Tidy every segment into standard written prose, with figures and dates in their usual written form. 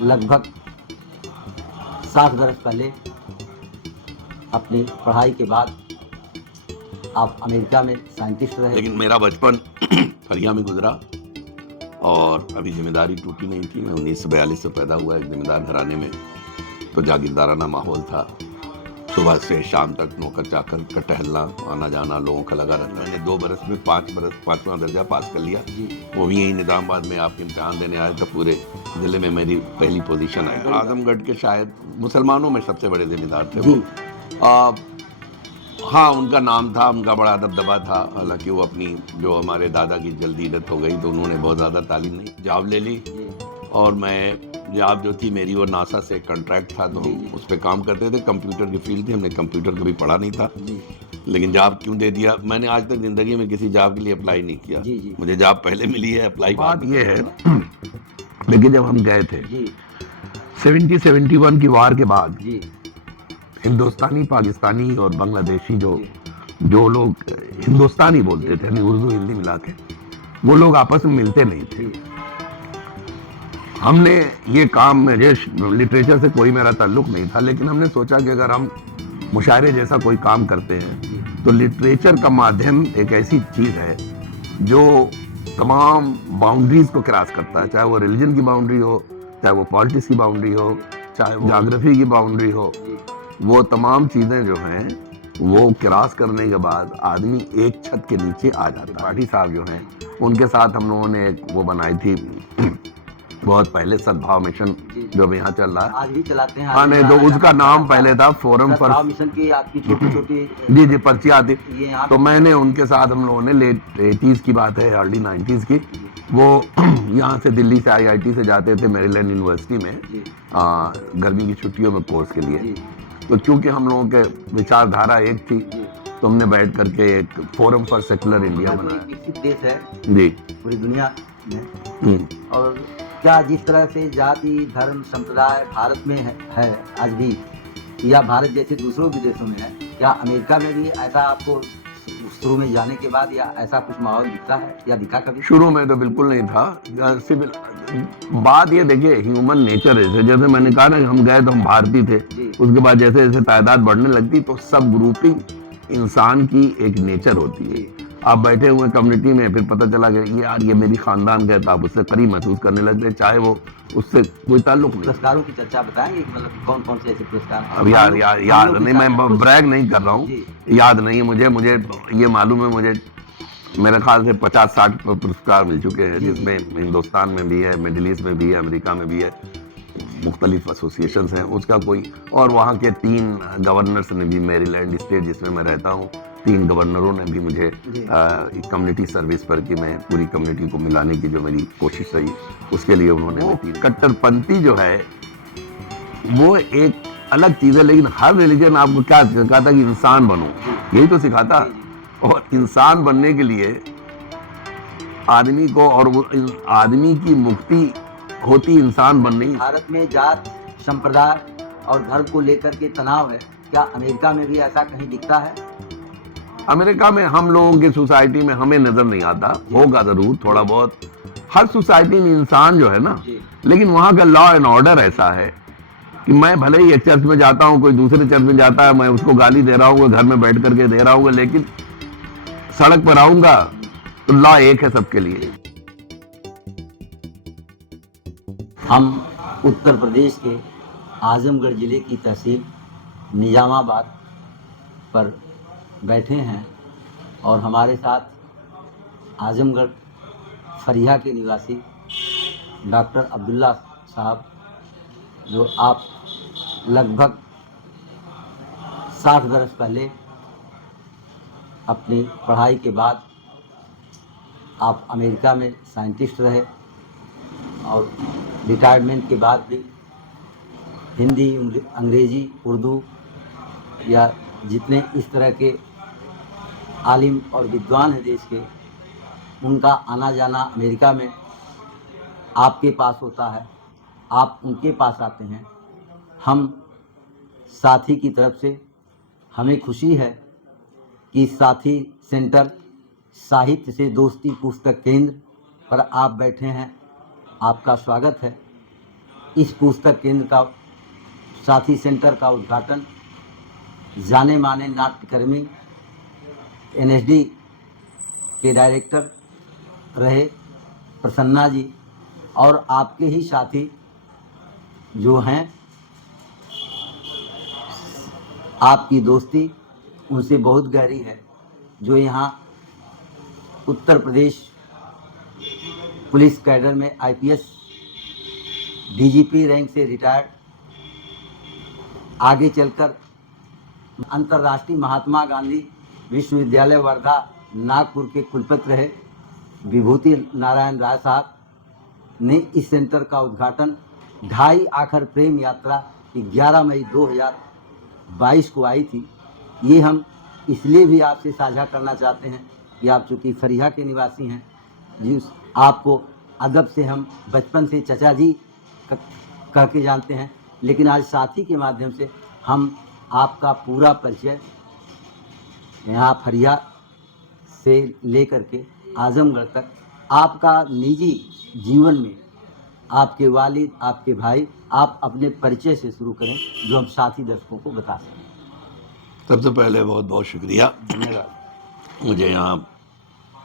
लगभग 60 बरस पहले अपनी पढ़ाई के बाद आप अमेरिका में साइंटिस्ट रहे। लेकिन मेरा बचपन फरिया में गुजरा और अभी जिम्मेदारी टूटी नहीं थी। मैं 1942 से पैदा हुआ एक जिम्मेदार घराने में, तो जागीरदाराना माहौल था। सुबह से शाम तक नौकर चाकर का टहलना, आना जाना लोगों का लगा रहता। मैंने 2 बरस में 5वां दर्जा पास कर लिया। वो भी यही निजामाबाद में आप इम्तिहान देने आए तो पूरे ज़िले में मेरी पहली पोजीशन आई। आजमगढ़ के शायद मुसलमानों में सबसे बड़े जिम्मेदार थे वो। हाँ, उनका नाम था, उनका बड़ा दबदबा था। हालांकि वो अपनी जो हमारे दादा की जल्दी डेथ हो गई तो उन्होंने बहुत ज़्यादा तालीम नहीं, जॉब ले ली। और मैं जॉब जो थी मेरी वो नासा से कॉन्ट्रैक्ट था, तो हम उस पर काम करते थे। कंप्यूटर की फील्ड थी, हमने कंप्यूटर कभी पढ़ा नहीं था। लेकिन जॉब क्यों दे दिया, मैंने आज तक ज़िंदगी में किसी जॉब के लिए अप्लाई नहीं किया। मुझे जॉब पहले मिली है, अप्लाई बात ये है। लेकिन जब हम गए थे 70-71 की वार के बाद हिंदुस्तानी, पाकिस्तानी और बांग्लादेशी जो लोग हिंदुस्तानी बोलते थे, यानी उर्दू हिंदी मिला के, वो लोग आपस में मिलते नहीं थे। हमने ये काम, मुझे लिटरेचर से कोई मेरा ताल्लुक नहीं था, लेकिन हमने सोचा कि अगर हम मुशायरे जैसा कोई काम करते हैं तो लिटरेचर का माध्यम एक ऐसी चीज़ है जो तमाम बाउंड्रीज को क्रॉस करता है, चाहे वो रिलीजन की बाउंड्री हो, चाहे वो पॉलिटिक्स की बाउंड्री हो, चाहे वो ज्योग्राफी की बाउंड्री हो। वो तमाम चीज़ें जो हैं वो क्रॉस करने के बाद आदमी एक छत के नीचे आ जाता है। पाठी साहब जो हैं उनके साथ हम लोगों ने एक वो बनाई थी बहुत पहले, सद्भाव मिशन, जो अभी यहाँ चल रहा है, आज भी चलाते हैं। हाँ, नहीं तो उसका नाम पहले था फोरम फॉर मिशन की आपकी छोटी जी पर्ची आती। तो मैंने उनके साथ, हम लोगों ने लेट 80s की बात है, अर्ली 90s की, वो यहाँ से दिल्ली से IIT से जाते थे मेरीलैंड यूनिवर्सिटी में गर्मी की छुट्टियों में कोर्स के लिए। तो चूंकि हम लोगों के विचारधारा एक थी तो हमने बैठ करके एक फोरम फॉर सेकुलर इंडिया बनाया। विकसित देश है जी पूरी दुनिया में, और क्या जिस तरह से जाति, धर्म, संप्रदाय भारत में है आज भी, या भारत जैसे दूसरों विदेशों में है, क्या अमेरिका में भी ऐसा आपको शुरू में जाने के बाद या ऐसा कुछ माहौल दिखता है या दिखा कभी? शुरू में तो बिल्कुल नहीं था। सिविल बात ये देखिए, ह्यूमन नेचर है। जैसे मैंने कहा ना, हम गए तो हम भारतीय थे, उसके बाद जैसे जैसे तादाद बढ़ने लगती तो सब ग्रुपिंग इंसान की एक नेचर होती है। आप बैठे हुए कम्युनिटी में, फिर पता चला कि यार ये मेरी खानदान का है, तो आप उससे करीब महसूस करने लगते, चाहे वो उससे कोई ताल्लुक नहीं। पुरस्कारों की चर्चा बताएंगे, मतलब कौन कौन से ऐसे पुरस्कार? अब याद नहीं, मैं ब्रैग नहीं कर रहा हूँ, याद नहीं है मुझे ये मालूम है, मुझे मेरे ख्याल से 50-60 पुरस्कार मिल चुके हैं, जिसमें हिंदुस्तान में भी है, मिडिल ईस्ट में भी है, अमेरिका में भी है, मुख्तलिफ एसोसिएशंस हैं उसका कोई। और वहाँ के 3 गवर्नर्स ने भी, मेरीलैंड स्टेट जिसमें मैं रहता हूँ, 3 गवर्नरों ने भी मुझे कम्युनिटी सर्विस पर, कि मैं पूरी कम्युनिटी को मिलाने की जो मेरी कोशिश रही, उसके लिए उन्होंने। कट्टरपंथी जो है वो एक अलग चीज़ है, लेकिन हर रिलीजन आपको क्या सिखाता कि इंसान बनो, यही तो सिखाता। और इंसान बनने के लिए आदमी को, और वो आदमी की मुक्ति होती इंसान बनने। भारत में जात, संप्रदाय और धर्म को लेकर के तनाव है, क्या अमेरिका में भी ऐसा कहीं दिखता है? अमेरिका में हम लोगों की सोसाइटी में हमें नजर नहीं आता, होगा जरूर थोड़ा बहुत। हर सोसाइटी में इंसान जो है ना, लेकिन वहाँ का लॉ एंड ऑर्डर ऐसा है कि मैं भले ही एक चर्च में जाता हूँ, कोई दूसरे चर्च में जाता है, मैं उसको गाली दे रहा हूँ, घर में बैठ करके दे रहा हूँ, लेकिन सड़क पर आऊंगा तो लॉ एक है सबके लिए। हम उत्तर प्रदेश के आजमगढ़ जिले की तहसील निजामाबाद पर बैठे हैं और हमारे साथ आजमगढ़ फरिया के निवासी डॉक्टर अब्दुल्ला साहब, जो आप लगभग 60 बरस पहले अपनी पढ़ाई के बाद आप अमेरिका में साइंटिस्ट रहे, और रिटायरमेंट के बाद भी हिंदी, अंग्रेज़ी, उर्दू या जितने इस तरह के आलिम और विद्वान हैं देश के, उनका आना जाना अमेरिका में आपके पास होता है, आप उनके पास आते हैं। हम साथी की तरफ से हमें खुशी है कि साथी सेंटर साहित्य से दोस्ती पुस्तक केंद्र पर आप बैठे हैं, आपका स्वागत है। इस पुस्तक केंद्र का साथी सेंटर का उद्घाटन जाने माने नाट्यकर्मी एनएसडी के डायरेक्टर रहे प्रसन्ना जी और आपके ही साथी जो हैं, आपकी दोस्ती उनसे बहुत गहरी है, जो यहाँ उत्तर प्रदेश पुलिस कैडर में आईपीएस डीजीपी रैंक से रिटायर्ड, आगे चलकर अंतर्राष्ट्रीय महात्मा गांधी विश्वविद्यालय वर्धा नागपुर के कुलपति रहे विभूति नारायण राय साहब ने इस सेंटर का उद्घाटन 2.5 आखर प्रेम यात्रा 11 मई 2022 को आई थी। ये हम इसलिए भी आपसे साझा करना चाहते हैं कि आप चूँकि फरिया के निवासी हैं, जिस आपको अदब से हम बचपन से चचा जी कह के जानते हैं, लेकिन आज साथी के माध्यम से हम आपका पूरा परिचय यहाँ फरिया से लेकर के आजमगढ़ तक आपका निजी जीवन में आपके वालिद, आपके भाई, आप अपने परिचय से शुरू करें जो हम साथी दर्शकों को बता सकें। सबसे पहले बहुत बहुत शुक्रिया मुझे यहाँ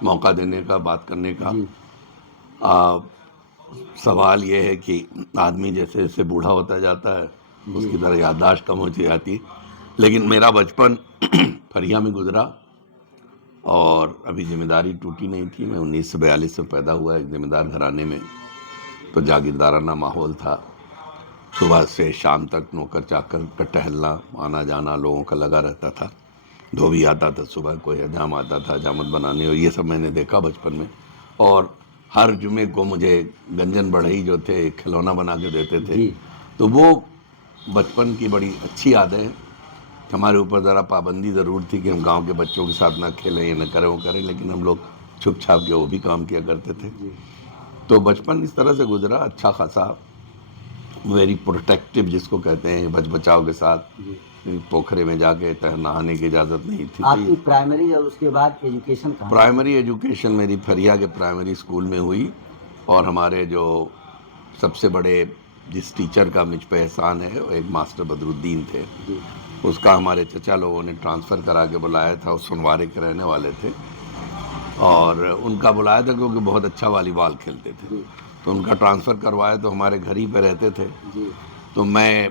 मौका देने का, बात करने का। सवाल ये है कि आदमी जैसे जैसे बूढ़ा होता जाता है उसकी तरह याददाश्त कम होती जाती, लेकिन मेरा बचपन फरिया में गुजरा और अभी जिम्मेदारी टूटी नहीं थी। मैं 1942 में पैदा हुआ एक जिम्मेदार घराने में, तो जागीरदाराना माहौल था। सुबह से शाम तक नौकर चाकर का टहलना आना जाना लोगों का लगा रहता था। धोबी आता था सुबह, कोई हजाम आता था हजामत बनाने, और ये सब मैंने देखा बचपन में। और हर जुमे को मुझे गंजन बढ़ई जो थे खिलौना बना के देते थे, तो वो बचपन की बड़ी अच्छी यादें हैं। हमारे ऊपर ज़रा पाबंदी ज़रूर थी कि हम गांव के बच्चों के साथ ना खेलें या न करें वो करें, लेकिन हम लोग छुप छाप के वो भी काम किया करते थे। तो बचपन इस तरह से गुजरा, अच्छा खासा, वेरी प्रोटेक्टिव जिसको कहते हैं, बच बचाव के साथ। पोखरे में जाके नहाने की इजाज़त नहीं थी। आपकी प्राइमरी और उसके बाद एजुकेशन कहाँ? प्राइमरी एजुकेशन मेरी फरिया के प्राइमरी स्कूल में हुई, और हमारे जो सबसे बड़े जिस टीचर का मुझ पे एहसान है वो एक मास्टर बदरुद्दीन थे। उसका हमारे चचा लोगों ने ट्रांसफ़र करा के बुलाया था, वो सुनवारे के रहने वाले थे, और उनका बुलाया था क्योंकि बहुत अच्छा वॉलीबॉल खेलते थे। तो उनका ट्रांसफ़र करवाया तो हमारे घर ही पे रहते थे। तो मैं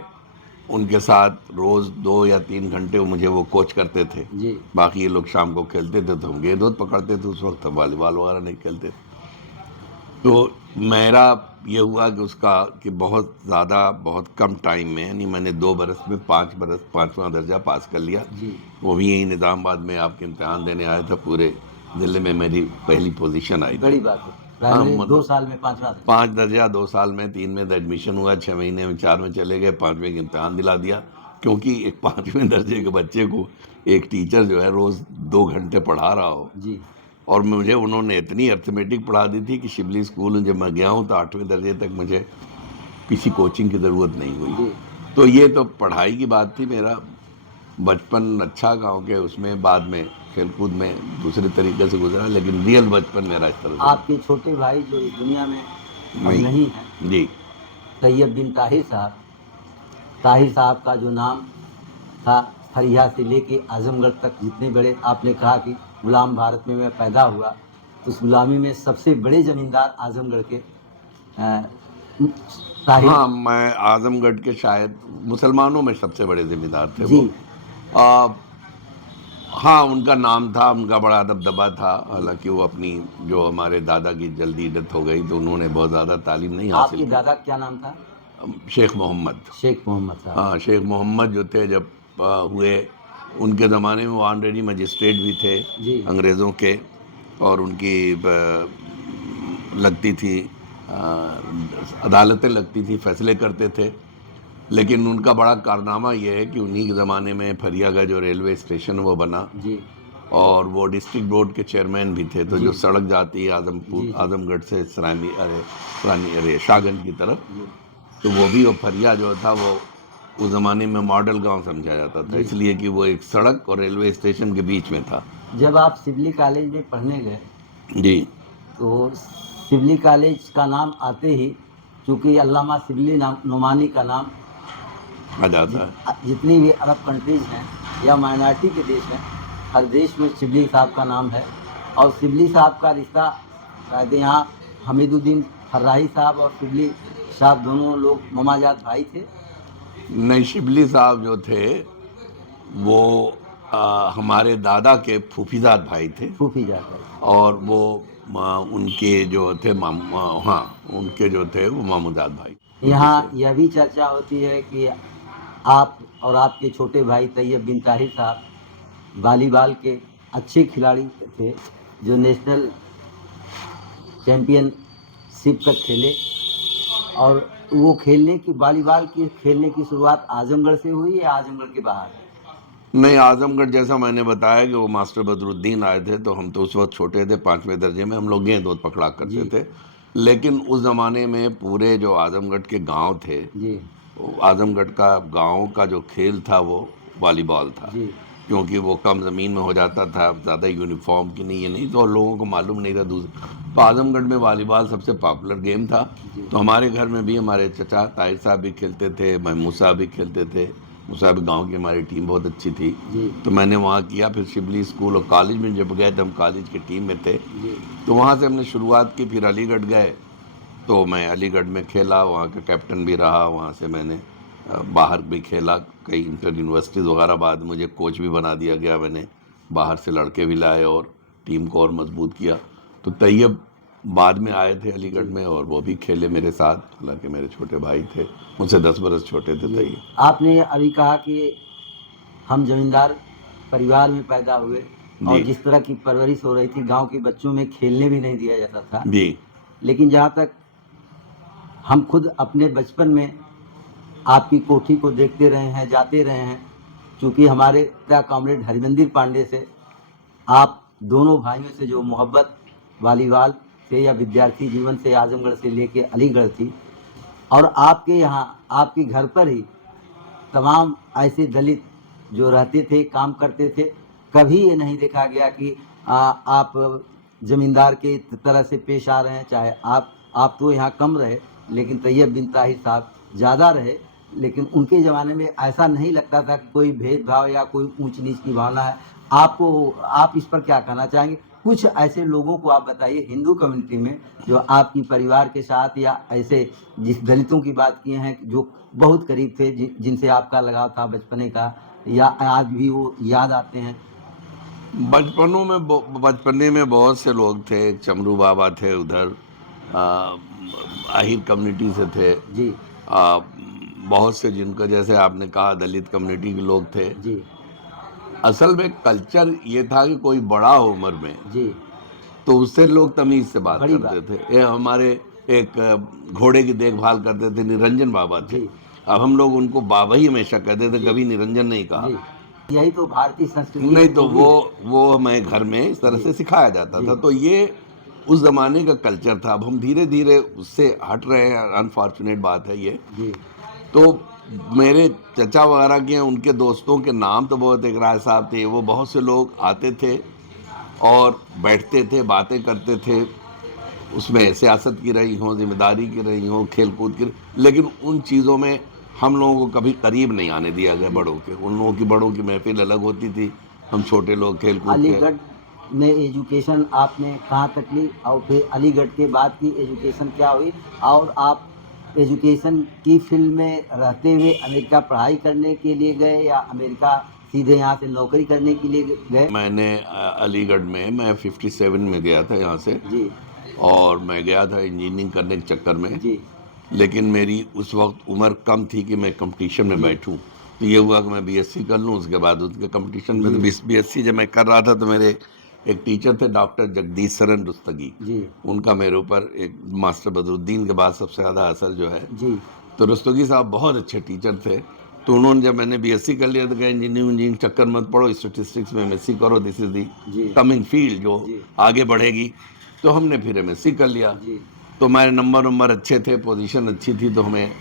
उनके साथ रोज़ 2 या 3 घंटे मुझे वो कोच करते थे। बाकी ये लोग शाम को खेलते थे, तो हम गेंद पकड़ते थे। उस वक्त वॉलीबॉल वगैरह नहीं खेलते थे। तो मेरा ये हुआ कि उसका कि बहुत ज़्यादा बहुत कम टाइम में, यानी मैंने 2 बरस में 5वां दर्जा पास कर लिया। वो भी यही निज़ामाबाद में आपके इम्तहान देने आया था, पूरे ज़िले में मेरी पहली पोजीशन आई। बड़ी बात है। 2 साल में 5 दर्जा 2 साल में, 3 में एडमिशन हुआ, 6 महीने में 4 में चले गए, 5वें का इम्तहान दिला दिया। क्योंकि एक 5वें दर्जे के बच्चे को एक टीचर जो है रोज़ 2 घंटे पढ़ा रहा हो, और मुझे उन्होंने इतनी अर्थमेटिक पढ़ा दी थी कि शिबली स्कूल जब मैं गया हूँ तो 8वें दर्जे तक मुझे किसी कोचिंग की ज़रूरत नहीं हुई। तो ये तो पढ़ाई की बात थी। मेरा बचपन अच्छा गांव के उसमें, बाद में खेलकूद में दूसरे तरीके से गुजरा, लेकिन रियल बचपन मेरा इस तरह से। आपके छोटे भाई जो इस दुनिया में नहीं है जी, तैयब बिन ताहिर साहब का जो नाम था, फरिया से लेके आजमगढ़ तक जितने बड़े, आपने कहा कि गुलाम भारत में मैं पैदा हुआ, उस गुलामी में सबसे बड़े ज़मींदार आजमगढ़ के ताहिर। हाँ, मैं आजमगढ़ के शायद मुसलमानों में सबसे बड़े ज़मींदार थे वो। हाँ, उनका नाम था, उनका बड़ा दबदबा था। हालांकि वो अपनी, जो हमारे दादा की जल्दी डेथ हो गई, तो उन्होंने बहुत ज़्यादा तालीम नहीं हासिल की। आपके दादा क्या नाम था? शेख मोहम्मद साहब। हाँ, शेख मोहम्मद जो थे, जब हुए उनके ज़माने में वो ऑनरेडी मजिस्ट्रेट भी थे अंग्रेज़ों के, और उनकी लगती थी अदालतें लगती थी, फैसले करते थे। लेकिन उनका बड़ा कारनामा ये है कि उन्हीं के ज़माने में फरिया का जो रेलवे स्टेशन वो बना, और वो डिस्ट्रिक्ट बोर्ड के चेयरमैन भी थे। तो जो सड़क जाती है आजमगढ़ से शाहगंज की तरफ, तो वो भी, वो फरिया जो था वो उस ज़माने में मॉडल गांव समझा जाता था, इसलिए कि वो एक सड़क और रेलवे स्टेशन के बीच में था। जब आप सिवली कॉलेज में पढ़ने गए जी, तो सिवली कॉलेज का नाम आते ही चूँकि अल्लामा शिबली नुमानी का नाम आ जाता है। जितनी भी अरब कंट्रीज़ हैं या माइनॉरिटी के देश हैं, हर देश में शिबली साहब का नाम है। और शिबली साहब का रिश्ता शायद यहाँ हमीदुद्दीन फर्राही साहब और शिबली साहब दोनों लोग ममाजात भाई थे। नहीं, शिबली साहब जो थे वो हमारे दादा के फूफीजाद भाई थे, फूफीजात भाई। और वो उनके जो थे हाँ, उनके जो थे वो मामूजाद भाई। यहाँ यह भी चर्चा होती है कि आप और आपके छोटे भाई तैयब बिन ताहिर साहब वॉलीबॉल के अच्छे खिलाड़ी थे, जो नेशनल चैम्पियनशिप तक खेले। और वो वॉलीबॉल की खेलने की शुरुआत आजमगढ़ से हुई या आजमगढ़ के बाहर? नहीं, आजमगढ़ जैसा मैंने बताया कि वो मास्टर बदरुद्दीन आए थे, तो हम तो उस वक्त छोटे थे, 5वें दर्जे में, हम लोग गेंद पकड़ा करते थे। लेकिन उस ज़माने में पूरे जो आजमगढ़ के गांव थे, आजमगढ़ का गांव का जो खेल था वो वॉलीबॉल था, क्योंकि वो कम ज़मीन में हो जाता था, ज़्यादा यूनिफॉर्म की नहीं, ये नहीं, तो लोगों को मालूम नहीं था। तो आजमगढ़ में वॉलीबॉल सबसे पॉपुलर गेम था। तो हमारे घर में भी हमारे चचा ताहिर साहब भी खेलते थे, महमूद साहब भी खेलते थे। मुसाहिब गांव की हमारी टीम बहुत अच्छी थी, तो मैंने वहाँ किया। फिर शिबली स्कूल और कॉलेज में जब गए तो हम कॉलेज की टीम में थे, तो वहाँ से हमने शुरुआत की। फिर अलीगढ़ गए तो मैं अलीगढ़ में खेला, वहाँ का कैप्टन भी रहा। वहाँ से मैंने बाहर भी खेला, कई इंटर यूनिवर्सिटीज़ वगैरह। बाद मुझे कोच भी बना दिया गया, मैंने बाहर से लड़के भी लाए और टीम को और मजबूत किया। तो तैयब बाद में आए थे अलीगढ़ में, और वो भी खेले मेरे साथ, हालांकि मेरे छोटे भाई थे, मुझसे 10 बरस छोटे थे तैयब। आपने अभी कहा कि हम जमींदार परिवार में पैदा हुए, और जिस तरह की परवरिश हो रही थी, गांव के बच्चों में खेलने भी नहीं दिया जाता था जी। लेकिन जहाँ तक हम खुद अपने बचपन में आपकी कोठी को देखते रहे हैं, जाते रहे हैं, चूँकि हमारे कॉमरेड हरिमंदिर पांडे से आप दोनों भाइयों से जो मोहब्बत वॉलीबॉल से या विद्यार्थी जीवन से आजमगढ़ से लेके अलीगढ़ थी, और आपके यहाँ आपके घर पर ही तमाम ऐसे दलित जो रहते थे, काम करते थे, कभी ये नहीं देखा गया कि आप ज़मींदार के तरह से पेश आ रहे हैं। चाहे आप तो यहाँ कम रहे, लेकिन तैयब बिन ताहिर साहब ज़्यादा रहे, लेकिन उनके ज़माने में ऐसा नहीं लगता था कि कोई भेदभाव या कोई ऊंच नीच की भावना है। आप इस पर क्या कहना चाहेंगे? कुछ ऐसे लोगों को आप बताइए हिंदू कम्युनिटी में जो आपकी परिवार के साथ, या ऐसे जिस दलितों की बात किए हैं जो बहुत करीब थे, जिनसे आपका लगाव था बचपने का, या आज भी वो याद आते हैं? बचपने में बहुत से लोग थे। चमरू बाबा थे, उधर आहिर कम्युनिटी से थे जी। बहुत से, जिनका जैसे आपने कहा दलित कम्युनिटी के लोग थे जी। असल में कल्चर ये था कि कोई बड़ा हो उम्र में जी, तो उससे लोग तमीज से बात करते थे। ये हमारे एक घोड़े की देखभाल करते थे, निरंजन बाबा थे। अब हम लोग उनको बाबा ही हमेशा कहते थे, कभी निरंजन नहीं कहा। यही तो भारतीय संस्कृति नहीं, तो वो हमें घर में इस तरह से सिखाया जाता था। तो ये उस जमाने का कल्चर था। अब हम धीरे धीरे उससे हट रहे हैं, अनफॉर्चुनेट बात है ये। तो मेरे चचा वगैरह के उनके दोस्तों के नाम तो बहुत, एक राय साहब थे, वो बहुत से लोग आते थे और बैठते थे, बातें करते थे। उसमें सियासत की रही हो, जिम्मेदारी की रही हो, खेल कूद की, लेकिन उन चीज़ों में हम लोगों को कभी करीब नहीं आने दिया गया बड़ों के। उन लोगों की बड़ों की महफिल अलग होती थी, हम छोटे लोग खेल कूद। अलीगढ़ में एजुकेशन आपने कहाँ तक ली, और फिर अलीगढ़ के बाद की एजुकेशन क्या हुई, और आप एजुकेशन की फील्ड में रहते हुए अमेरिका पढ़ाई करने के लिए गए, या अमेरिका सीधे यहाँ से नौकरी करने के लिए गए? मैंने अलीगढ़ में मैं 57 में गया था यहाँ से जी, और मैं गया था इंजीनियरिंग करने के चक्कर में जी। लेकिन मेरी उस वक्त उम्र कम थी कि मैं कंपटीशन में बैठूं। तो ये हुआ कि मैं बीएससी कर लूं, उसके बाद उसके कंपटीशन में। तो बीएससी जब मैं कर रहा था तो मेरे एक टीचर थे डॉक्टर जगदीश सरन रुस्तगी जी, उनका मेरे ऊपर, एक मास्टर बदरुद्दीन के बाद सबसे ज़्यादा असर जो है जी। तो रुस्तगी साहब बहुत अच्छे टीचर थे। तो उन्होंने, जब मैंने बीएससी कर लिया तो कहा इंजीनियरिंग चक्कर मत पढ़ो, स्टैटिस्टिक्स में एमएससी करो, this is the coming field जो आगे बढ़ेगी। तो हमने फिर एमएससी कर लिया। तो हमारे नंबर अच्छे थे, पोजीशन अच्छी थी, तो हमें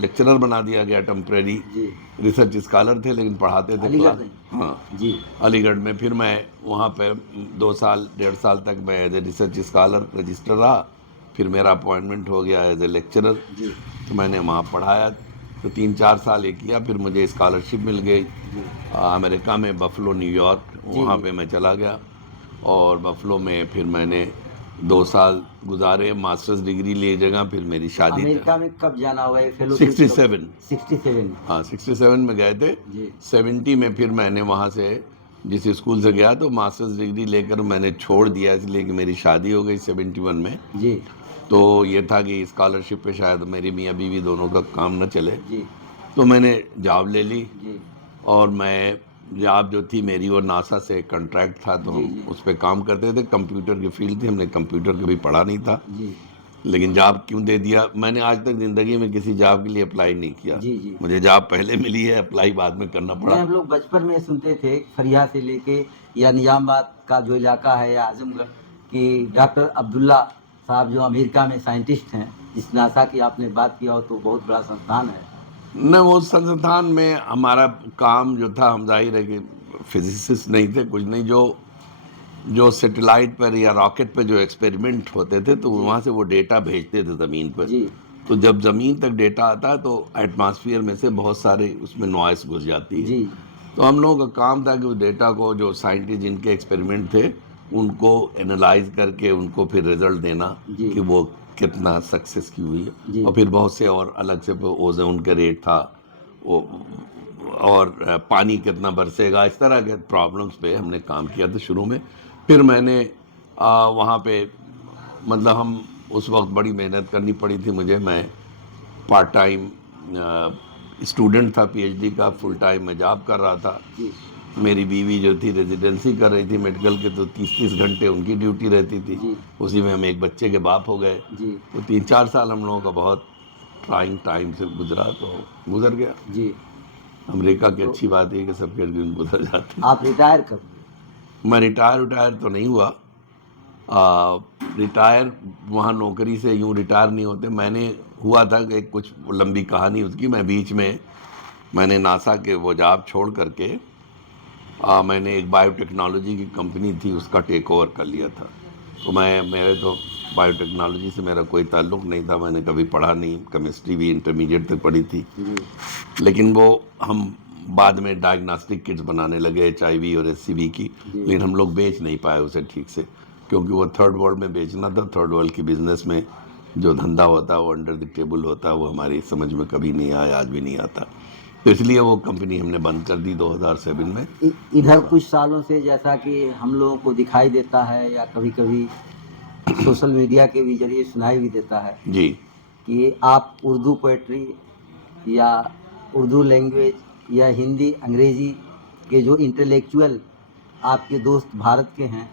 लेक्चरर बना दिया गया, टेम्परेरी रिसर्च स्कॉलर थे, लेकिन पढ़ाते थे क्लास। हाँ जी, अलीगढ़ में। फिर मैं वहाँ पे 2 साल 1.5 साल तक मैं as a research scholar register रहा। फिर मेरा अपॉइंटमेंट हो गया एज ए लेक्चरर, जी तो मैंने वहाँ पढ़ाया, तो 3-4 साल ये किया। फिर मुझे स्कॉलरशिप मिल गई अमेरिका में, बफलो न्यूयॉर्क, वहाँ जी। पे मैं चला गया। और बफलो में फिर मैंने 2 साल गुजारे, मास्टर्स डिग्री लिए जगह। फिर मेरी शादी अमेरिका में कब जाना हुआ है फेलोशिप? 67, 67। हाँ 67 में गए थे। जी 70 में फिर मैंने वहाँ से जिस स्कूल से गया तो मास्टर्स डिग्री लेकर मैंने छोड़ दिया, इसलिए कि मेरी शादी हो गई 71 में। जी तो ये था कि स्कॉलरशिप पे शायद मेरी मियाँ बीवी दोनों का काम न चले, जी तो मैंने जॉब ले ली। जी और मैं जॉब जो थी मेरी वो नासा से कॉन्ट्रैक्ट था, तो जी हम जी उस पर काम करते थे। कंप्यूटर की फील्ड थी, हमने कंप्यूटर कभी पढ़ा नहीं था, जी लेकिन जॉब क्यों दे दिया। मैंने आज तक ज़िंदगी में किसी जॉब के लिए अप्लाई नहीं किया, जी जी। मुझे जॉब पहले मिली है, अप्लाई बाद में करना नहीं, पड़ा। हम लोग बचपन में सुनते थे फरिया से लेके या निजामाबाद का जो इलाका है या आजमगढ़, कि डॉक्टर अब्दुल्ला साहब जो अमेरिका में साइंटिस्ट हैं, जिस नासा की आपने बात किया हो, तो बहुत बड़ा संस्थान है। न वो संस्थान में हमारा काम जो था, हम जाहिर है कि फिजिसिस्ट नहीं थे, कुछ नहीं। जो सैटेलाइट पर या रॉकेट पे जो एक्सपेरिमेंट होते थे, तो वहाँ से वो डेटा भेजते थे ज़मीन पर। जी तो जब ज़मीन तक डेटा आता है तो एटमॉस्फेयर में से बहुत सारे उसमें नॉइस घुस जाती है। जी तो हम लोगों का काम था कि उस डेटा को, जो साइंटिस्ट जिनके एक्सपेरिमेंट थे, उनको एनालाइज करके उनको फिर रिजल्ट देना जी कि वो कितना सक्सेस की हुई है। जी और फिर बहुत से और अलग से ओजोन के रेट था वो, और पानी कितना बरसेगा, इस तरह के प्रॉब्लम्स पे हमने काम किया था शुरू में। फिर मैंने वहाँ पे, मतलब हम उस वक्त बड़ी मेहनत करनी पड़ी थी मुझे। मैं पार्ट टाइम स्टूडेंट था पीएचडी का, फुल टाइम मैं जॉब कर रहा था। जी मेरी बीवी जो थी रेजिडेंसी कर रही थी मेडिकल के, तो 30-30 घंटे उनकी ड्यूटी रहती थी। जी उसी में हम एक बच्चे के बाप हो गए। जी तो 3-4 साल हम लोगों का बहुत ट्राइंग टाइम से गुजरा, तो गुजर गया। जी। अमेरिका की तो अच्छी बात है कि सबके दिन गुजर जाते हैं। आप रिटायर कब हुए? मैं रिटायर तो नहीं हुआ। रिटायर वहाँ नौकरी से यूँ रिटायर नहीं होते। मैंने हुआ था कि कुछ लंबी कहानी उसकी, मैं बीच में मैंने नासा के वो जॉब छोड़ करके मैंने एक बायोटेक्नोलॉजी की कंपनी थी, उसका टेक ओवर कर लिया था। तो मेरे तो बायोटेक्नोलॉजी से मेरा कोई ताल्लुक़ नहीं था, मैंने कभी पढ़ा नहीं, केमिस्ट्री भी इंटरमीडिएट तक पढ़ी थी। लेकिन वो हम बाद में डायग्नोस्टिक किट्स बनाने लगे HIV और SCV की, लेकिन हम लोग बेच नहीं पाए उसे ठीक से, क्योंकि वो थर्ड वर्ल्ड में बेचना था। थर्ड वर्ल्ड की बिज़नेस में जो धंधा होता है वो अंडर द टेबल होता है, वो हमारी समझ में कभी नहीं आया, आज भी नहीं आता। तो इसलिए वो कंपनी हमने बंद कर दी 2007 में। इधर कुछ सालों से, जैसा कि हम लोगों को दिखाई देता है या कभी कभी सोशल मीडिया के भी जरिए सुनाई भी देता है जी, कि आप उर्दू पोएट्री या उर्दू लैंग्वेज या हिंदी अंग्रेज़ी के जो इंटेलेक्चुअल आपके दोस्त भारत के हैं,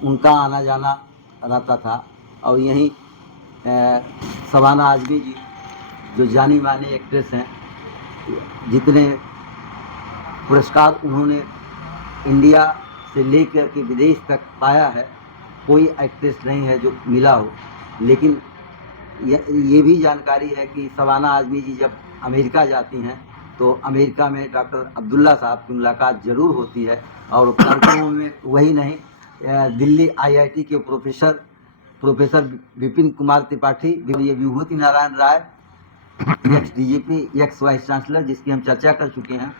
उनका आना जाना रहता था। और यहीं शबाना आज़मी जी जो जानी मानी एक्ट्रेस हैं, जितने पुरस्कार उन्होंने इंडिया से लेकर के विदेश तक पाया है, कोई एक्ट्रेस नहीं है जो मिला हो। लेकिन ये भी जानकारी है कि शबाना आज़मी जी जब अमेरिका जाती हैं तो अमेरिका में डॉक्टर अब्दुल्ला साहब की मुलाकात ज़रूर होती है। और कार्यक्रमों में वही नहीं, दिल्ली IIT के professor Vipin Kumar Tripathi, Vibhuti Narayan Rai, ex DGP, ex vice chancellor, जिसकी हम चर्चा कर चुके हैं,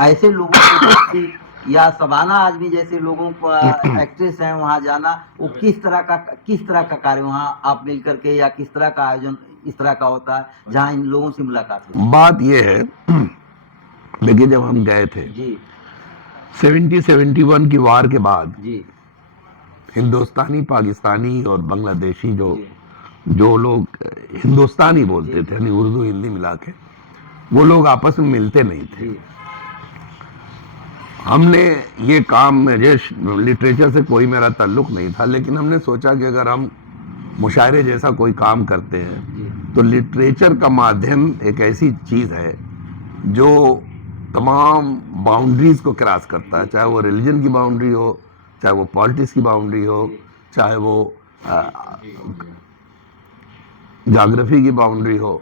ऐसे लोगों की दोस्ती या शबाना आज़मी जैसे लोगों को एक्ट्रेस हैं वहाँ जाना, वो किस तरह का कार्य वहाँ आप मिल करके, या किस तरह का आयोजन इस तरह का होता है जहाँ इन लोगों से मुलाकात होती है? बात ये है, देखिए जब हम गए थे जी 71 की वार के बाद, जी हिंदुस्तानी, पाकिस्तानी और बांग्लादेशी जी जो लोग हिंदुस्तानी बोलते थे, यानी उर्दू हिंदी मिला के, वो लोग आपस में मिलते नहीं थे। जी हमने ये काम, मुझे लिटरेचर से कोई मेरा ताल्लुक नहीं था, लेकिन हमने सोचा कि अगर हम मुशायरे जैसा कोई काम करते हैं तो लिटरेचर का माध्यम एक ऐसी चीज़ है जो तमाम बाउंड्रीज को क्रॉस करता है, चाहे वो रिलीजन की बाउंड्री हो, चाहे वो पॉलिटिक्स की बाउंड्री हो, चाहे वो ज्योग्राफी की बाउंड्री हो।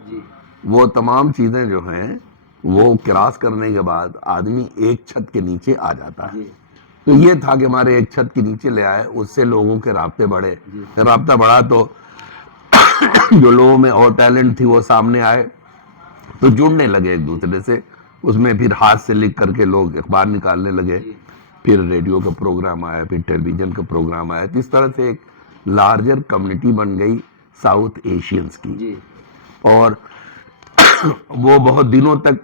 वो तमाम चीज़ें जो हैं वो क्रॉस करने के बाद आदमी एक छत के नीचे आ जाता है। तो ये था कि हमारे एक छत के नीचे ले आए, उससे लोगों के राब्ते बढ़े, राब्ता बढ़ा तो जो लोगों में और टैलेंट थी वो सामने आए, तो जुड़ने लगे एक दूसरे से। उसमें फिर हाथ से लिख करके लोग अखबार निकालने लगे, फिर रेडियो का प्रोग्राम आया, फिर टेलीविजन का प्रोग्राम आया। तो इस तरह से एक लार्जर कम्युनिटी बन गई साउथ एशियंस की। और वो बहुत दिनों तक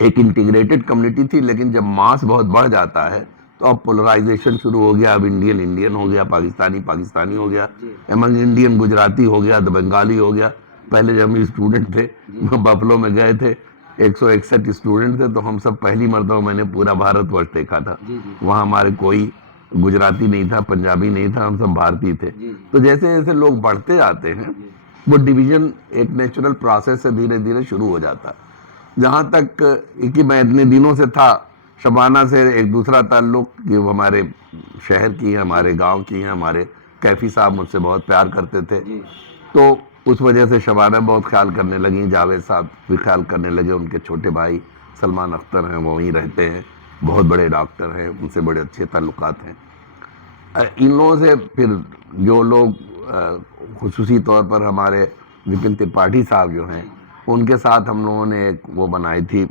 एक इंटीग्रेटेड कम्युनिटी थी, लेकिन जब मास बहुत बढ़ जाता है तो अब पोलराइजेशन शुरू हो गया। अब इंडियन इंडियन हो गया, पाकिस्तानी पाकिस्तानी हो गया, एमंग इंडियन गुजराती हो गया, तो बंगाली हो गया। पहले जब हम स्टूडेंट थे, बफलो में गए थे, 161 स्टूडेंट थे, तो हम सब पहली मर्तबा मैंने पूरा भारतवर्ष देखा था। वहाँ हमारे कोई गुजराती नहीं था, पंजाबी नहीं था, हम सब भारतीय थे। तो जैसे जैसे लोग बढ़ते जाते हैं, वो डिवीजन एक नेचुरल प्रोसेस से धीरे धीरे शुरू हो जाता है। जहाँ तक कि मैं इतने दिनों से था, शबाना से एक दूसरा ताल्लुक कि वो हमारे शहर की है, हमारे गांव की है। हमारे कैफी साहब मुझसे बहुत प्यार करते थे, तो उस वजह से शबाना बहुत ख्याल करने लगी, जावेद साहब भी ख्याल करने लगे। उनके छोटे भाई सलमान अख्तर हैं, वो वहीं रहते हैं, बहुत बड़े डॉक्टर हैं, उनसे बड़े अच्छे ताल्लुकात हैं। इन लोगों से फिर जो लोग खुसूसी तौर पर हमारे विपिन त्रिपाठी साहब जो हैं, उनके साथ हम लोगों ने एक वो बनाई थी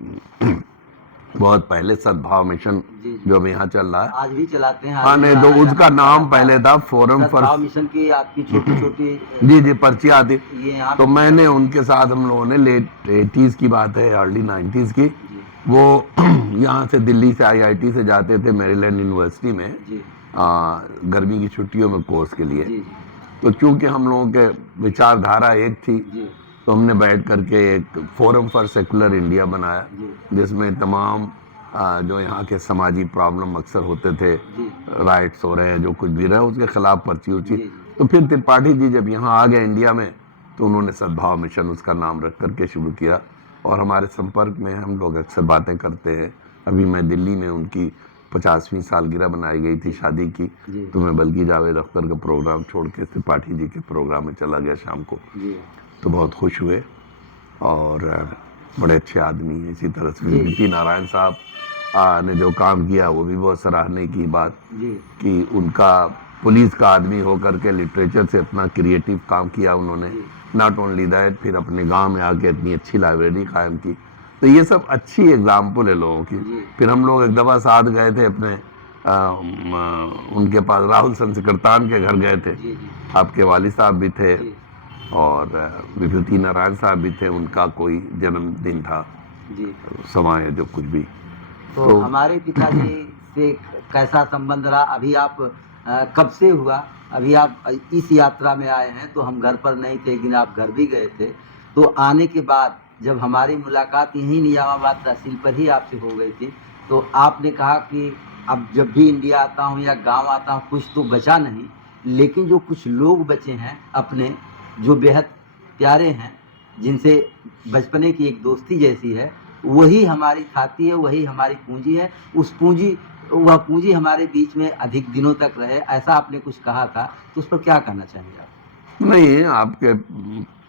बहुत पहले, सद्भाव मिशन, जो अभी यहाँ चल रहा है, आज भी चलाते हैं। हाँ, नहीं तो उसका नाम पहले था फोरम फॉर मिशन की आपकी छोटी छोटी जी पर्ची आती। तो मैंने उनके साथ, हम लोगों ने लेट 80s की बात है, अर्ली 90s की, वो यहाँ से दिल्ली से IIT से जाते थे मैरीलैंड यूनिवर्सिटी में गर्मी की छुट्टियों में कोर्स के लिए। तो चूंकि हम लोगों के विचारधारा एक थी, तो हमने बैठ करके एक फोरम फॉर सेकुलर इंडिया बनाया, जिसमें तमाम जो यहाँ के समाजी प्रॉब्लम अक्सर होते थे, राइट्स हो रहे हैं, जो कुछ भी रहे, उसके खिलाफ पर्ची उची। तो फिर त्रिपाठी जी जब यहाँ आ गए इंडिया में, तो उन्होंने सद्भाव मिशन उसका नाम रख करके शुरू किया, और हमारे संपर्क में हम लोग अक्सर बातें करते हैं। अभी मैं दिल्ली में उनकी 50वीं सालगिरह बनाई गई थी शादी की, तो मैं बल्कि जावेद अख्तर का प्रोग्राम छोड़ के त्रिपाठी जी के प्रोग्राम में चला गया शाम को। तो बहुत खुश हुए, और बड़े अच्छे आदमी हैं। इसी तरह से विभूति नारायण साहब ने जो काम किया, वो भी बहुत सराहने की बात, कि उनका पुलिस का आदमी होकर के लिटरेचर से इतना क्रिएटिव काम किया उन्होंने। नॉट ओनली दैट, फिर अपने गांव में आके इतनी अच्छी लाइब्रेरी कायम की। तो ये सब अच्छी एग्जाम्पल है लोगों की। फिर हम लोग एक दफ़ा साथ गए थे अपने उनके पास, राहुल संस्कृतान के घर गए थे, आपके वालिद साहब भी थे, और विभूति नारायण साहब भी थे, उनका कोई जन्मदिन था, समय जो कुछ भी। तो हमारे पिताजी से कैसा संबंध रहा? अभी आप कब से हुआ? अभी आप इस यात्रा में आए हैं, तो हम घर पर नहीं थे, लेकिन आप घर भी गए थे। तो आने के बाद जब हमारी मुलाकात यहीं निजामाबाद तहसील पर ही आपसे हो गई थी, तो आपने कहा कि अब जब भी इंडिया आता हूँ या गांव आता हूँ, कुछ तो बचा नहीं, लेकिन जो कुछ लोग बचे हैं अपने, जो बेहद प्यारे हैं, जिनसे बचपने की एक दोस्ती जैसी है, वही हमारी खाती है, वही हमारी पूंजी है। वह पूंजी हमारे बीच में अधिक दिनों तक रहे, ऐसा आपने कुछ कहा था, तो उस पर क्या कहना चाहेंगे आप? नहीं, आपके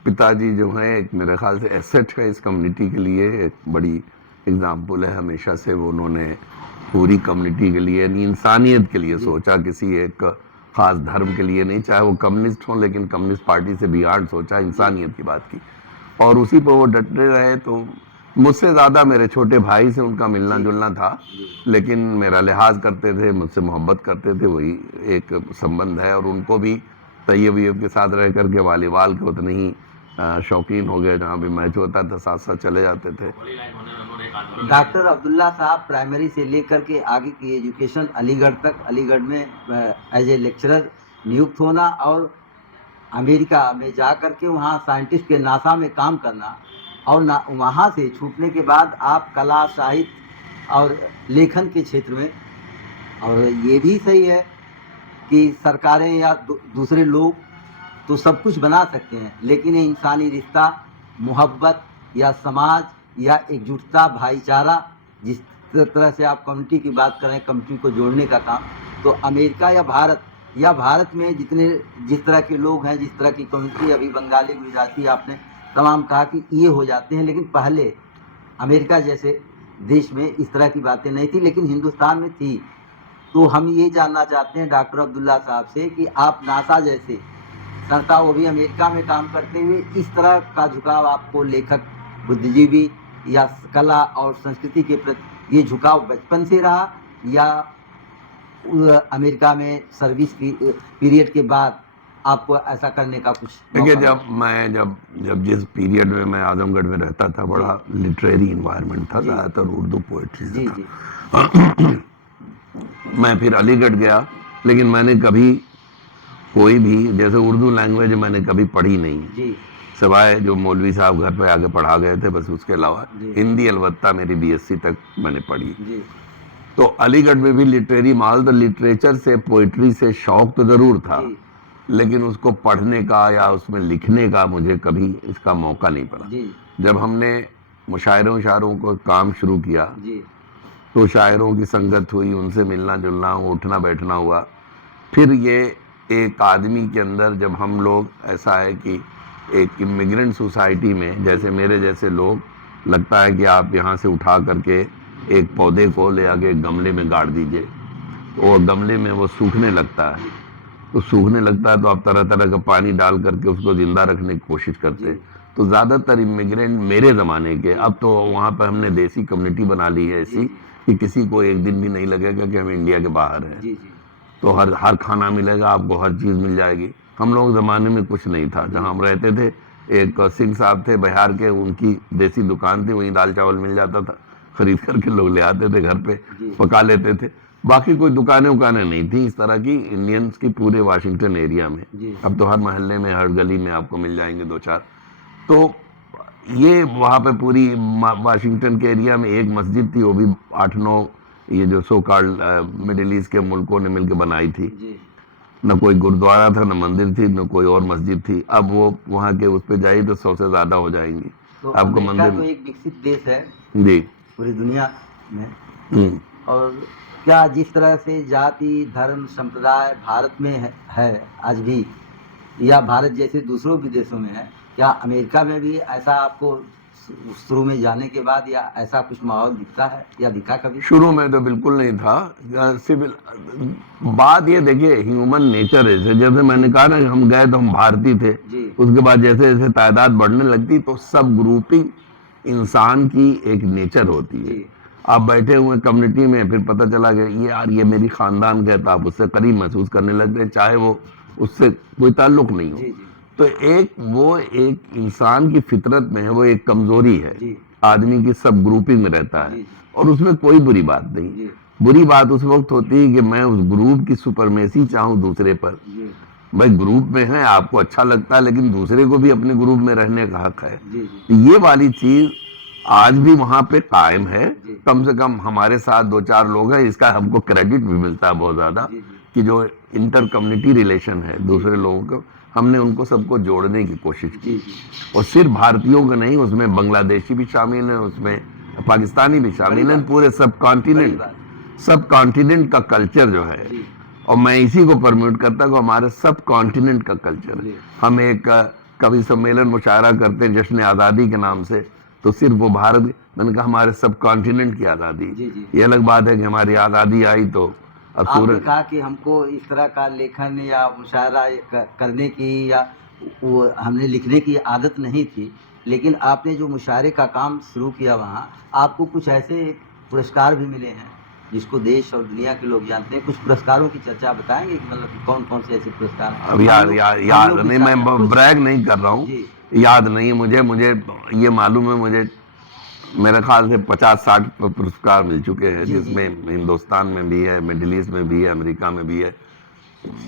पिताजी जो हैं, एक मेरे ख्याल से एसेट है इस कम्युनिटी के लिए, एक बड़ी एग्जाम्पल है। हमेशा से वो उन्होंने पूरी कम्युनिटी के लिए, इंसानियत के लिए सोचा, किसी एक खास धर्म के लिए नहीं, चाहे वो कम्युनिस्ट हों, लेकिन कम्युनिस्ट पार्टी से बियॉन्ड सोचा, इंसानियत की बात की, और उसी पर वो डटे रहे। तो मुझसे ज़्यादा मेरे छोटे भाई से उनका मिलना जुलना था, लेकिन मेरा लिहाज करते थे, मुझसे मोहब्बत करते थे, वही एक संबंध है। और उनको भी तैयब के साथ रह करके वॉलीबॉल के उतने ही शौकीन हो गए, जहाँ भी मैच होता था साथ साथ चले जाते थे। डॉक्टर अब्दुल्ला साहब प्राइमरी से लेकर के आगे की एजुकेशन अलीगढ़ तक, अलीगढ़ में एज ए लेक्चरर नियुक्त होना, और अमेरिका में जा कर के वहाँ साइंटिस्ट के नासा में काम करना, और वहाँ से छूटने के बाद आप कला, साहित्य और लेखन के क्षेत्र में। और ये भी सही है कि सरकारें या दूसरे लोग तो सब कुछ बना सकते हैं, लेकिन ये इंसानी रिश्ता, मोहब्बत या समाज या एकजुटता, भाईचारा, जिस तरह से आप कम्युनिटी की बात करें, कम्युनिटी को जोड़ने का काम, तो अमेरिका या भारत में जिस तरह के लोग हैं, जिस तरह की कम्युनिटी, अभी बंगाली, गुजराती आपने तमाम कहा कि ये हो जाते हैं, लेकिन पहले अमेरिका जैसे देश में इस तरह की बातें नहीं थी, लेकिन हिंदुस्तान में थी। तो हम ये जानना चाहते हैं डॉक्टर अब्दुल्ला साहब से कि आप नासा जैसे संस्था, वो भी अमेरिका में काम करते हुए, इस तरह का झुकाव आपको लेखक, बुद्धिजीवी या कला और संस्कृति के प्रति ये झुकाव बचपन से रहा, या अमेरिका में सर्विस पीरियड के बाद आपको ऐसा करने का कुछ देखिए, मौका जब जिस पीरियड में मैं आजमगढ़ में रहता था, बड़ा लिटरेरी इन्वायरमेंट था, जी। ज़्यादातर उर्दू पोइट्री जी था। जी मैं फिर अलीगढ़ गया, लेकिन मैंने कभी कोई भी जैसे उर्दू लैंग्वेज मैंने कभी पढ़ी नहीं, जी सिवाय जो मौलवी साहब घर पे आके पढ़ा गए थे, बस उसके अलावा जी। हिंदी अलबत्ता मेरी बीएससी तक मैंने पढ़ी। जी तो अलीगढ़ में भी लिटरेरी माहौल, तो लिटरेचर से, पोइट्री से शौक तो ज़रूर था, जी लेकिन उसको पढ़ने का या उसमें लिखने का मुझे कभी इसका मौका नहीं पड़ा। जी जब हमने मुशायरों शायरों को काम शुरू किया, जी तो शायरों की संगत हुई, उनसे मिलना जुलना, उठना बैठना हुआ। फिर ये एक आदमी के अंदर, जब हम लोग, ऐसा है कि एक इमिग्रेंट सोसाइटी में जैसे मेरे जैसे लोग, लगता है कि आप यहाँ से उठा करके एक पौधे को ले आके गमले में गाड़ दीजिए, और गमले में वो सूखने लगता है। तो सूखने लगता है तो आप तरह तरह का पानी डाल करके उसको जिंदा रखने की कोशिश करते हैं। तो ज़्यादातर इमिग्रेंट मेरे ज़माने के, अब तो वहाँ पर हमने देसी कम्युनिटी बना ली है ऐसी कि किसी को एक दिन भी नहीं लगेगा कि हम इंडिया के बाहर हैं। जी जी तो हर खाना मिलेगा आपको, हर चीज़ मिल जाएगी। हम लोग ज़माने में कुछ नहीं था। जहाँ हम रहते थे, एक सिंह साहब थे बिहार के, उनकी देसी दुकान थी, वहीं दाल चावल मिल जाता था, खरीद करके लोग ले आते थे घर पे, पका लेते थे। बाकी कोई दुकानें उकानें नहीं थी इस तरह की इंडियंस की पूरे वाशिंगटन एरिया में। जी। अब तो हर मोहल्ले में, हर गली में आपको मिल जाएंगे दो चार। तो ये वहाँ पे पूरी वाशिंगटन के एरिया में एक मस्जिद थी, वो भी 8-9 ये जो सो कॉल्ड मिडिल ईस्ट के मुल्कों ने मिलकर बनाई थी। जी न कोई गुरुद्वारा था, न मंदिर थी, न कोई और मस्जिद थी। अब वो वहाँ के उस पर जाइए तो 100 से ज़्यादा हो जाएंगी। तो आपको अमेरिका मंदिर तो एक विकसित देश है जी। पूरी दुनिया में, हम्म। और क्या जिस तरह से जाति, धर्म, संप्रदाय भारत में है आज भी, या भारत जैसे दूसरों विदेशों में है, क्या अमेरिका में भी ऐसा आपको शुरू में जाने के बाद या ऐसा कुछ माहौल दिखता है या दिखा कभी? शुरू में तो बिल्कुल नहीं था। सिविल बात ये देखिए, ह्यूमन नेचर है। जैसे मैंने कहा ना, हम गए तो हम भारतीय थे, जी उसके बाद जैसे जैसे तादाद बढ़ने लगती तो सब ग्रुपिंग इंसान की एक नेचर होती है। जी आप बैठे हुए कम्युनिटी में, फिर पता चला कि ये यार ये मेरी खानदान का है, तो आप उससे करीब महसूस करने लगते हैं, चाहे वो उससे कोई ताल्लुक नहीं हो। जी जी तो वो एक इंसान की फितरत में है, वो एक कमजोरी है जी आदमी की, सब ग्रुपिंग में रहता है, जी और उसमें कोई बुरी बात नहीं। जी बुरी बात उस वक्त होती है कि मैं उस ग्रुप की सुपरमेसी चाहूं दूसरे पर। जी भाई ग्रुप में है, आपको अच्छा लगता है, लेकिन दूसरे को भी अपने ग्रुप में रहने का हक है। जी जी ये वाली चीज आज भी वहां पे कायम है। जी। कम से कम हमारे साथ 2-4 लोग हैं, इसका हमको क्रेडिट भी मिलता है बहुत ज्यादा, जी जी कि जो इंटर कम्युनिटी रिलेशन है दूसरे लोगों को, हमने उनको सबको जोड़ने की कोशिश की। जी जी और सिर्फ भारतीयों को नहीं, उसमें बांग्लादेशी भी शामिल है, उसमें पाकिस्तानी भी शामिल है, पूरे सब कॉन्टिनेंट का कल्चर जो है। जी और मैं इसी को प्रमोट करता हूँ, हमारे सब कॉन्टिनेंट का कल्चर है। जी। हम एक कवि सम्मेलन मुशायरा करते हैं जश्न आज़ादी के नाम से, तो सिर्फ वो भारत, मैंने कहा हमारे सब कॉन्टिनेंट की आज़ादी। जी जी। ये अलग बात है कि हमारी आज़ादी आई तो अब आपने सूरज, कहा कि हमको इस तरह का लेखन या मुशायरा करने की या वो हमने लिखने की आदत नहीं थी, लेकिन आपने जो मुशायरे का काम शुरू किया, वहाँ आपको कुछ ऐसे पुरस्कार भी मिले हैं जिसको देश और दुनिया के लोग जानते हैं। कुछ पुरस्कारों की चर्चा बताएंगे कि मतलब कौन कौन से ऐसे पुरस्कार हैं? अब याद नहीं, मैं ब्रैग नहीं कर रहा हूँ, जी याद नहीं मुझे ये मालूम है, मुझे मेरे ख्याल से 50-60 पुरस्कार मिल चुके हैं, जी, जी। जिसमें हिंदुस्तान में भी है, मिडिल ईस्ट में भी है, अमेरिका में भी है,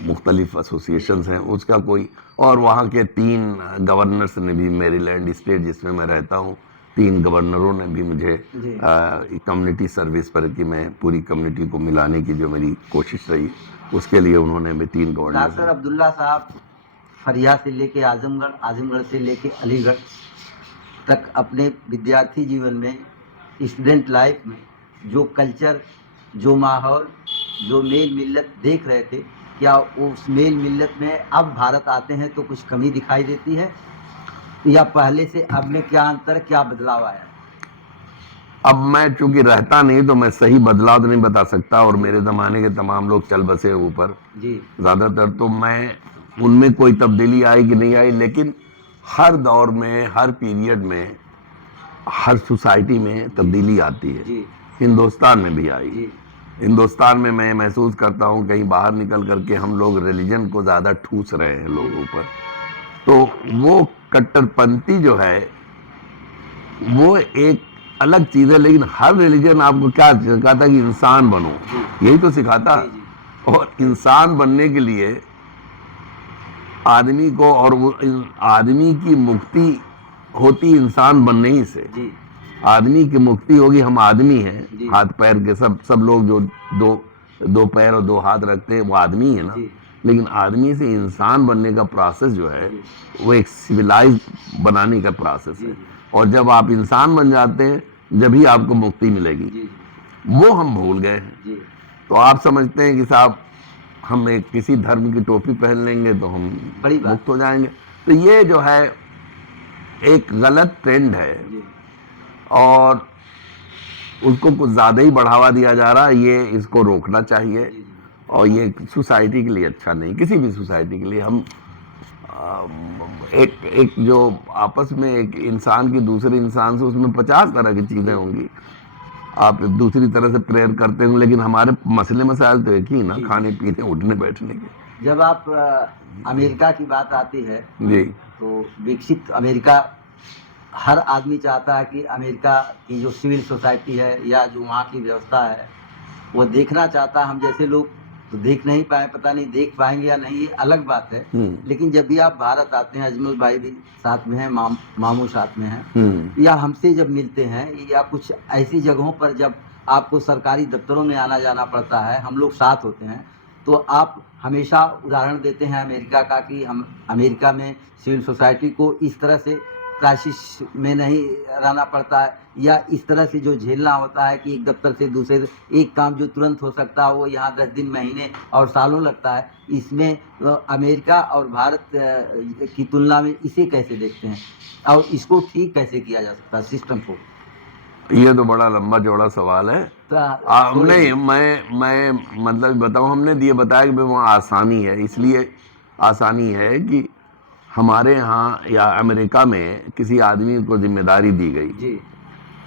मुख्तलिफ एसोसिएशंस हैं उसका कोई। और वहाँ के 3 गवर्नर्स ने भी, मेरीलैंड स्टेट जिसमें मैं रहता हूँ, 3 गवर्नरों ने भी मुझे जी कम्युनिटी सर्विस पर, कि मैं पूरी कम्युनिटी को मिलाने की जो मेरी कोशिश रही, उसके लिए उन्होंने भी 3 डॉक्टर गवर्नर। अब्दुल्ला साहब फरिया से लेके आजमगढ़, आजमगढ़ से लेके अलीगढ़ तक अपने विद्यार्थी जीवन में, स्टूडेंट लाइफ में जो कल्चर, जो माहौल, जो मेल मिलत देख रहे थे, क्या उस मेल मिलत में अब भारत आते हैं तो कुछ कमी दिखाई देती है, या पहले से अब में क्या अंतर, क्या बदलाव आया? अब मैं चूंकि रहता नहीं तो मैं सही बदलाव नहीं बता सकता, और मेरे ज़माने के तमाम लोग चल बसे ऊपर जी ज़्यादातर। तो मैं उनमें कोई तब्दीली आई कि नहीं आई, लेकिन हर दौर में, हर पीरियड में, हर सोसाइटी में तब्दीली आती है। जी हिंदुस्तान में भी आई। जी हिंदुस्तान में मैं महसूस करता हूँ कहीं बाहर निकल करके हम लोग रिलीजन को ज़्यादा ठूस रहे हैं लोगों पर। तो वो कट्टरपंथी जो है वो एक अलग चीज़ है, लेकिन हर रिलीजन आपको क्या सिखाता है कि इंसान बनो, यही तो सिखाता है। जी जी और इंसान बनने के लिए आदमी को, और वो आदमी की मुक्ति होती इंसान बनने ही से। जी आदमी की मुक्ति होगी, हम आदमी हैं, जी। हाथ पैर के सब लोग जो दो पैर और दो हाथ रखते हैं वो आदमी है ना। जी लेकिन आदमी से इंसान बनने का प्रोसेस जो है जी वो एक सिविलाइज बनाने का प्रोसेस जी है। जी और जब आप इंसान बन जाते हैं जब ही आपको मुक्ति मिलेगी। जी वो हम भूल गए हैं। जी तो आप समझते हैं कि साहब हम एक किसी धर्म की टोपी पहन लेंगे तो हम बड़ी बात। मुक्त हो जाएंगे। तो ये जो है एक गलत ट्रेंड है जी और उसको कुछ ज़्यादा ही बढ़ावा दिया जा रहा है। ये इसको रोकना चाहिए। जी जी और ये सोसाइटी के लिए अच्छा नहीं, किसी भी सोसाइटी के लिए। हम एक जो आपस में एक इंसान की दूसरे इंसान से, उसमें 50 तरह की चीज़ें होंगी। आप दूसरी तरह से प्रेयर करते होंगे, लेकिन हमारे मसले मसाइल तो एक ही ना, जी। खाने पीने उठने बैठने के। जब आप अमेरिका की बात आती है जी तो विकसित अमेरिका, हर आदमी चाहता है कि अमेरिका की जो सिविल सोसाइटी है या जो वहाँ की व्यवस्था है वो देखना चाहता है। हम जैसे लोग तो देख नहीं पाए, पता नहीं देख पाएंगे या नहीं, ये अलग बात है। लेकिन जब भी आप भारत आते हैं, अजमल भाई भी साथ में हैं, मामू साथ में हैं, या हमसे जब मिलते हैं या कुछ ऐसी जगहों पर जब आपको सरकारी दफ्तरों में आना जाना पड़ता है, हम लोग साथ होते हैं, तो आप हमेशा उदाहरण देते हैं अमेरिका का कि हम अमेरिका में सिविल सोसाइटी को इस तरह से क्राइसिस में नहीं रहना पड़ता है, या इस तरह से जो झेलना होता है कि एक दफ्तर से दूसरे, एक काम जो तुरंत हो सकता है वो यहाँ 10 दिन, महीने और सालों लगता है। इसमें अमेरिका और भारत की तुलना में इसे कैसे देखते हैं और इसको ठीक कैसे किया जा सकता है सिस्टम को? ये तो बड़ा लंबा चौड़ा सवाल है। तो नहीं, मैं मतलब बताऊं, हमने ये बताया कि वहाँ आसानी है। इसलिए आसानी है कि हमारे यहाँ या अमेरिका में किसी आदमी को जिम्मेदारी दी गई जी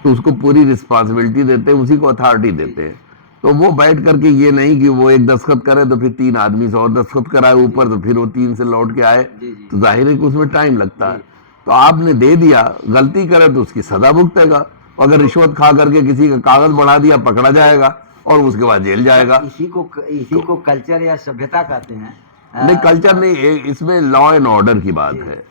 तो उसको पूरी रिस्पांसिबिलिटी देते हैं, उसी को अथॉरिटी देते हैं। तो वो बैठ करके ये नहीं कि वो एक दस्तखत करे तो फिर 3 आदमी से और दस्तखत कराए ऊपर, तो फिर वो 3 से लौट के आए, जी जी तो जाहिर है कि उसमें टाइम लगता है। जी। तो आपने दे दिया, गलती करे तो उसकी सजा भुगतेगा। अगर रिश्वत खा करके किसी का कागज बढ़ा दिया, पकड़ा जाएगा और उसके बाद जेल जाएगा। इसी को कल्चर या सभ्यता कहते हैं। नहीं, कल्चर नहीं, इसमें लॉ एंड ऑर्डर की बात है।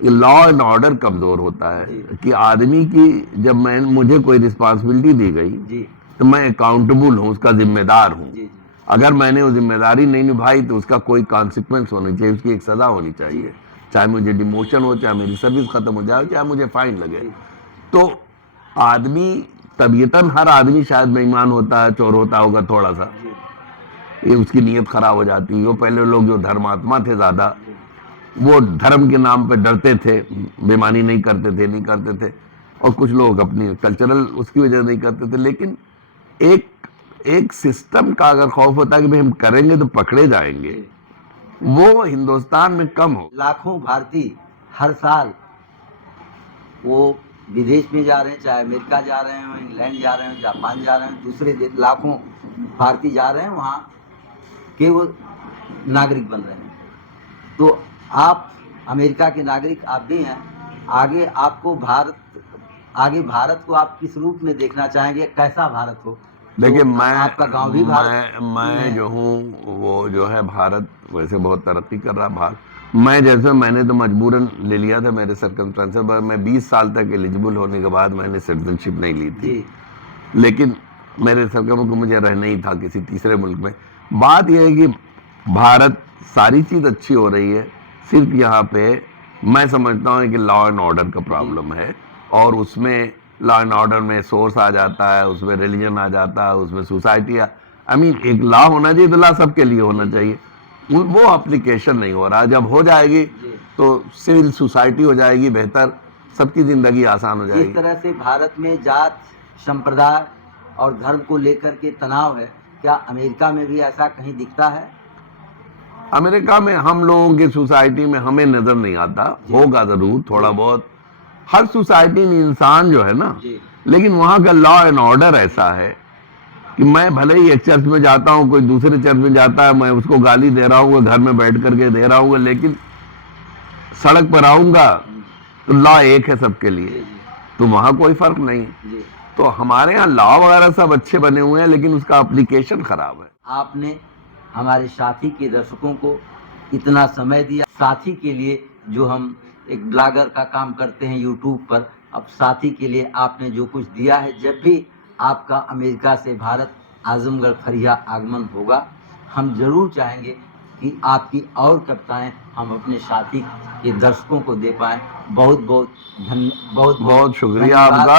लॉ एंड ऑर्डर कमजोर होता है कि आदमी की, जब मुझे कोई रिस्पांसिबिलिटी दी गई जी तो मैं अकाउंटेबल हूँ, उसका जिम्मेदार हूँ। जी जी अगर मैंने वो जिम्मेदारी नहीं निभाई तो उसका कोई कॉन्सिक्वेंस होनी चाहिए, उसकी एक सजा होनी चाहिए। चाहे मुझे डिमोशन हो, चाहे मेरी सर्विस खत्म हो जाए, चाहे मुझे फाइन लगे। तो आदमी तबीयतन, हर आदमी शायद बेईमान होता है, चोर होता होगा थोड़ा सा, ये उसकी नीयत खराब हो जाती है। वो पहले लोग जो धर्मात्मा थे ज़्यादा, वो धर्म के नाम पे डरते थे, बेईमानी नहीं करते थे। और कुछ लोग अपनी कल्चरल उसकी वजह नहीं करते थे। लेकिन एक सिस्टम का अगर खौफ होता है कि भाई हम करेंगे तो पकड़े जाएंगे, वो हिंदुस्तान में कम हो। लाखों भारतीय हर साल वो विदेश में जा रहे हैं, चाहे अमेरिका जा रहे हैं, इंग्लैंड जा रहे हैं, जापान जा रहे हैं, दूसरे लाखों भारतीय जा रहे हैं वहाँ के वो नागरिक बन रहे हैं। तो आप अमेरिका के नागरिक आप भी हैं। आगे भारत को आप किस रूप में देखना चाहेंगे? कैसा भारत हो? देखिए, आपका गांव भी भारत मैं जो हूँ वो जो है, भारत वैसे बहुत तरक्की कर रहा भारत। मैंने तो मजबूरन ले लिया था, मेरे सर्कमस्टेंसेस पर। मैं 20 साल तक एलिजिबल होने के बाद मैंने सिटीजनशिप नहीं ली थी। लेकिन मेरे सर्कम को मुझे रहना ही था किसी तीसरे मुल्क में। बात यह है कि भारत सारी चीज़ अच्छी हो रही है, सिर्फ यहाँ पे मैं समझता हूँ कि लॉ एंड ऑर्डर का प्रॉब्लम है। और उसमें लॉ एंड ऑर्डर में सोर्स आ जाता है, उसमें रिलीजन आ जाता है, उसमें सोसाइटी एक लॉ होना चाहिए तो लॉ सबके लिए होना चाहिए। वो एप्लीकेशन नहीं हो रहा। जब हो जाएगी तो सिविल सोसाइटी हो जाएगी बेहतर, सबकी जिंदगी आसान हो जाएगी। इस तरह से भारत में जात, संप्रदाय और धर्म को लेकर के तनाव है, क्या अमेरिका में भी ऐसा कहीं दिखता है? अमेरिका में हम लोगों की सोसाइटी में हमें नजर नहीं आता, होगा जरूर थोड़ा बहुत, हर सोसाइटी में इंसान जो है ना, जी लेकिन वहां का लॉ एंड ऑर्डर ऐसा है कि मैं भले ही एक चर्च में जाता हूँ, कोई दूसरे चर्च में जाता है, मैं उसको गाली दे रहा हूँ, घर में बैठ करके दे रहा हूँ, लेकिन सड़क पर आऊंगा तो लॉ एक है सबके जी लिए, जी तो वहां कोई फर्क नहीं है। जी। तो हमारे यहाँ लॉ वगैरह सब अच्छे बने हुए हैं, लेकिन उसका एप्लीकेशन खराब है। आपने हमारे साथी के दर्शकों को इतना समय दिया, साथी के लिए जो हम एक ब्लॉगर का काम करते हैं यूट्यूब पर, अब साथी के लिए आपने जो कुछ दिया है, जब भी आपका अमेरिका से भारत आजमगढ़ फरिया आगमन होगा, हम जरूर चाहेंगे कि आपकी और कविताएं हम अपने साथी के दर्शकों को दे पाएं। बहुत बहुत बहुत शुक्रिया धन्यवाद। आपका।